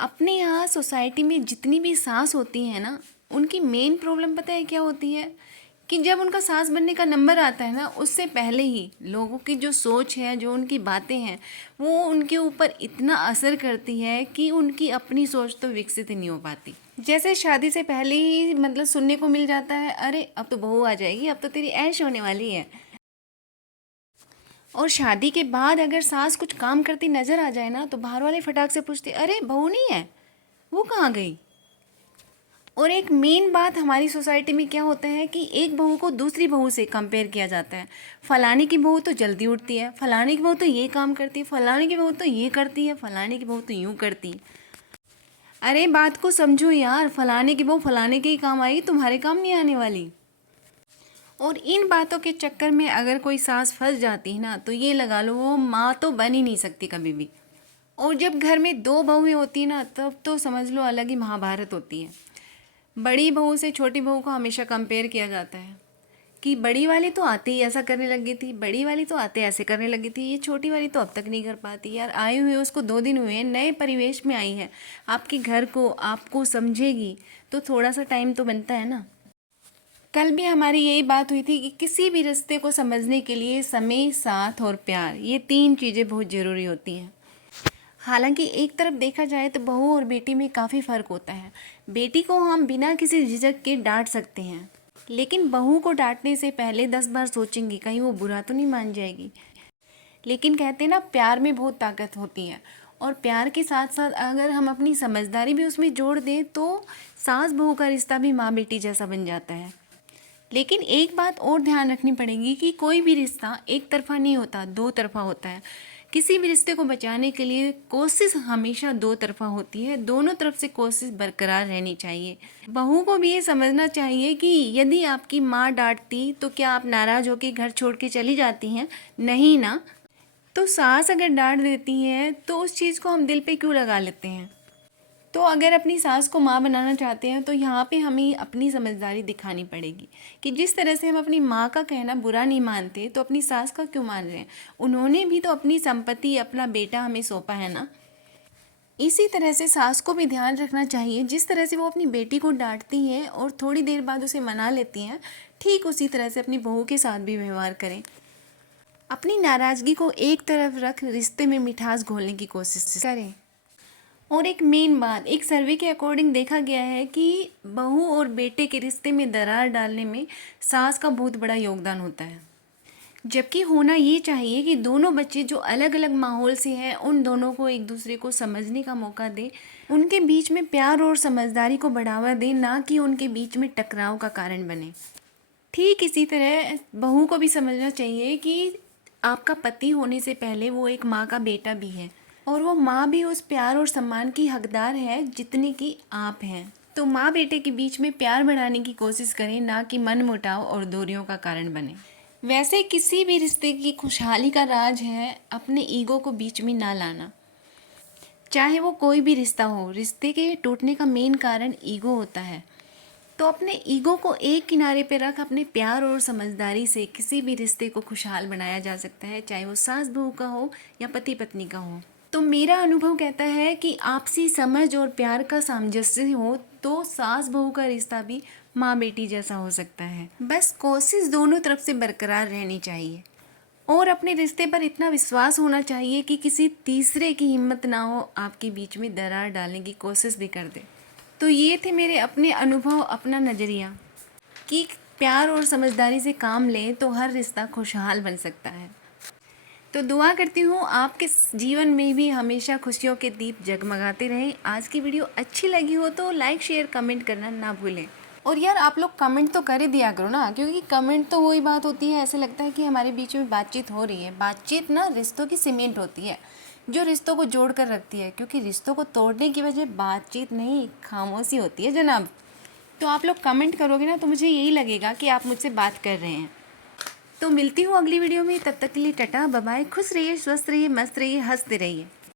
अपने यहाँ सोसाइटी में जितनी भी सास होती हैं ना, उनकी मेन प्रॉब्लम पता है क्या होती है कि जब उनका सास बनने का नंबर आता है ना, उससे पहले ही लोगों की जो सोच है, जो उनकी बातें हैं, वो उनके ऊपर इतना असर करती है कि उनकी अपनी सोच तो विकसित ही नहीं हो पाती। जैसे शादी से पहले ही मतलब सुनने को मिल जाता है, अरे अब तो बहू आ जाएगी, अब तो तेरी ऐश होने वाली है। और शादी के बाद अगर सास कुछ काम करती नज़र आ जाए ना, तो बाहर वाले फटाक से पूछते, अरे बहू नहीं है, वो कहाँ गई। और एक मेन बात हमारी सोसाइटी में क्या होता है कि एक बहू को दूसरी बहू से कंपेयर किया जाता है। फलाने की बहू तो जल्दी उठती है, फलाने की बहू तो ये काम करती है, फलाने की बहू तो ये करती है, फलाने की बहू तो यूँ करती है। अरे बात को समझो यार, फलाने की बहू फलाने के ही काम आएगी, तुम्हारे काम नहीं आने वाली। और इन बातों के चक्कर में अगर कोई सास फंस जाती है ना, तो ये लगा लो वो माँ तो बन ही नहीं सकती कभी भी। और जब घर में दो बहुएं होती हैं ना, तब तो समझ लो अलग ही महाभारत होती है। बड़ी बहू से छोटी बहू को हमेशा कंपेयर किया जाता है कि बड़ी वाली तो आते ही ऐसा करने लगी थी, बड़ी वाली तो आते ऐसे करने लगी थी, ये छोटी वाली तो अब तक नहीं कर पाती। यार आए हुए उसको 2 दिन हुए हैं, नए परिवेश में आई है, आपके घर को आपको समझेगी तो थोड़ा सा टाइम तो बनता है ना। कल भी हमारी यही बात हुई थी कि किसी भी रिश्ते को समझने के लिए समय, साथ और प्यार, ये 3 चीज़ें बहुत ज़रूरी होती हैं। हालांकि एक तरफ देखा जाए तो बहू और बेटी में काफ़ी फ़र्क होता है। बेटी को हम बिना किसी झिझक के डांट सकते हैं, लेकिन बहू को डांटने से पहले 10 बार सोचेंगे कहीं वो बुरा तो नहीं मान जाएगी। लेकिन कहते हैं ना, प्यार में बहुत ताकत होती है, और प्यार के साथ साथ अगर हम अपनी समझदारी भी उसमें जोड़ दें तो सास बहू का रिश्ता भी माँ बेटी जैसा बन जाता है। लेकिन एक बात और ध्यान रखनी पड़ेगी कि कोई भी रिश्ता एक तरफा नहीं होता, 2 तरफा होता है। किसी भी रिश्ते को बचाने के लिए कोशिश हमेशा 2 तरफा होती है, दोनों तरफ से कोशिश बरकरार रहनी चाहिए। बहू को भी ये समझना चाहिए कि यदि आपकी माँ डांटती तो क्या आप नाराज़ होकर घर छोड़ के चली जाती हैं? नहीं ना। तो सास अगर डांट देती है तो उस चीज़ को हम दिल पे क्यों लगा लेते हैं। तो अगर अपनी सास को माँ बनाना चाहते हैं तो यहाँ पे हमें अपनी समझदारी दिखानी पड़ेगी कि जिस तरह से हम अपनी माँ का कहना बुरा नहीं मानते, तो अपनी सास का क्यों मान रहे हैं। उन्होंने भी तो अपनी संपत्ति, अपना बेटा हमें सौंपा है ना। इसी तरह से सास को भी ध्यान रखना चाहिए, जिस तरह से वो अपनी बेटी को डांटती हैं और थोड़ी देर बाद उसे मना लेती हैं, ठीक उसी तरह से अपनी बहू के साथ भी व्यवहार करें। अपनी नाराज़गी को एक तरफ रख रिश्ते में मिठास घोलने की कोशिश करें। और एक मेन बात, एक सर्वे के अकॉर्डिंग देखा गया है कि बहू और बेटे के रिश्ते में दरार डालने में सास का बहुत बड़ा योगदान होता है। जबकि होना ये चाहिए कि दोनों बच्चे जो अलग अलग माहौल से हैं, उन दोनों को एक दूसरे को समझने का मौका दे, उनके बीच में प्यार और समझदारी को बढ़ावा दे, ना कि उनके बीच में टकराव का कारण बने। ठीक इसी तरह बहू को भी समझना चाहिए कि आपका पति होने से पहले वो एक माँ का बेटा भी है, और वो माँ भी उस प्यार और सम्मान की हकदार है जितनी कि आप हैं। तो माँ बेटे के बीच में प्यार बढ़ाने की कोशिश करें, ना कि मनमुटाव और दूरियों का कारण बने। वैसे किसी भी रिश्ते की खुशहाली का राज है अपने ईगो को बीच में ना लाना। चाहे वो कोई भी रिश्ता हो, रिश्ते के टूटने का मेन कारण ईगो होता है। तो अपने ईगो को एक किनारे पे रख अपने प्यार और समझदारी से किसी भी रिश्ते को खुशहाल बनाया जा सकता है, चाहे वो सास बहू का हो या पति पत्नी का हो। तो मेरा अनुभव कहता है कि आपसी समझ और प्यार का सामंजस्य हो तो सास बहू का रिश्ता भी माँ बेटी जैसा हो सकता है। बस कोशिश दोनों तरफ से बरकरार रहनी चाहिए, और अपने रिश्ते पर इतना विश्वास होना चाहिए कि किसी तीसरे की हिम्मत ना हो आपके बीच में दरार डालने की कोशिश भी कर दे। तो ये थे मेरे अपने अनुभव, अपना नज़रिया कि प्यार और समझदारी से काम लें तो हर रिश्ता खुशहाल बन सकता है। तो दुआ करती हूँ आपके जीवन में भी हमेशा खुशियों के दीप जगमगाते रहें। आज की वीडियो अच्छी लगी हो तो लाइक, शेयर, कमेंट करना ना भूलें। और यार आप लोग कमेंट तो कर ही दिया करो ना, क्योंकि कमेंट तो वही बात होती है, ऐसे लगता है कि हमारे बीच में बातचीत हो रही है। बातचीत ना रिश्तों की सीमेंट होती है जो रिश्तों को जोड़ कर रखती है, क्योंकि रिश्तों को तोड़ने की वजह बातचीत नहीं, खामोशी होती है जनाब। तो आप लोग कमेंट करोगे ना तो मुझे यही लगेगा कि आप मुझसे बात कर रहे हैं। तो मिलती हूँ अगली वीडियो में, तब तक के लिए टाटा बाय बाय। खुश रहिए, स्वस्थ रहिए, मस्त रहिए, हंसते रहिए।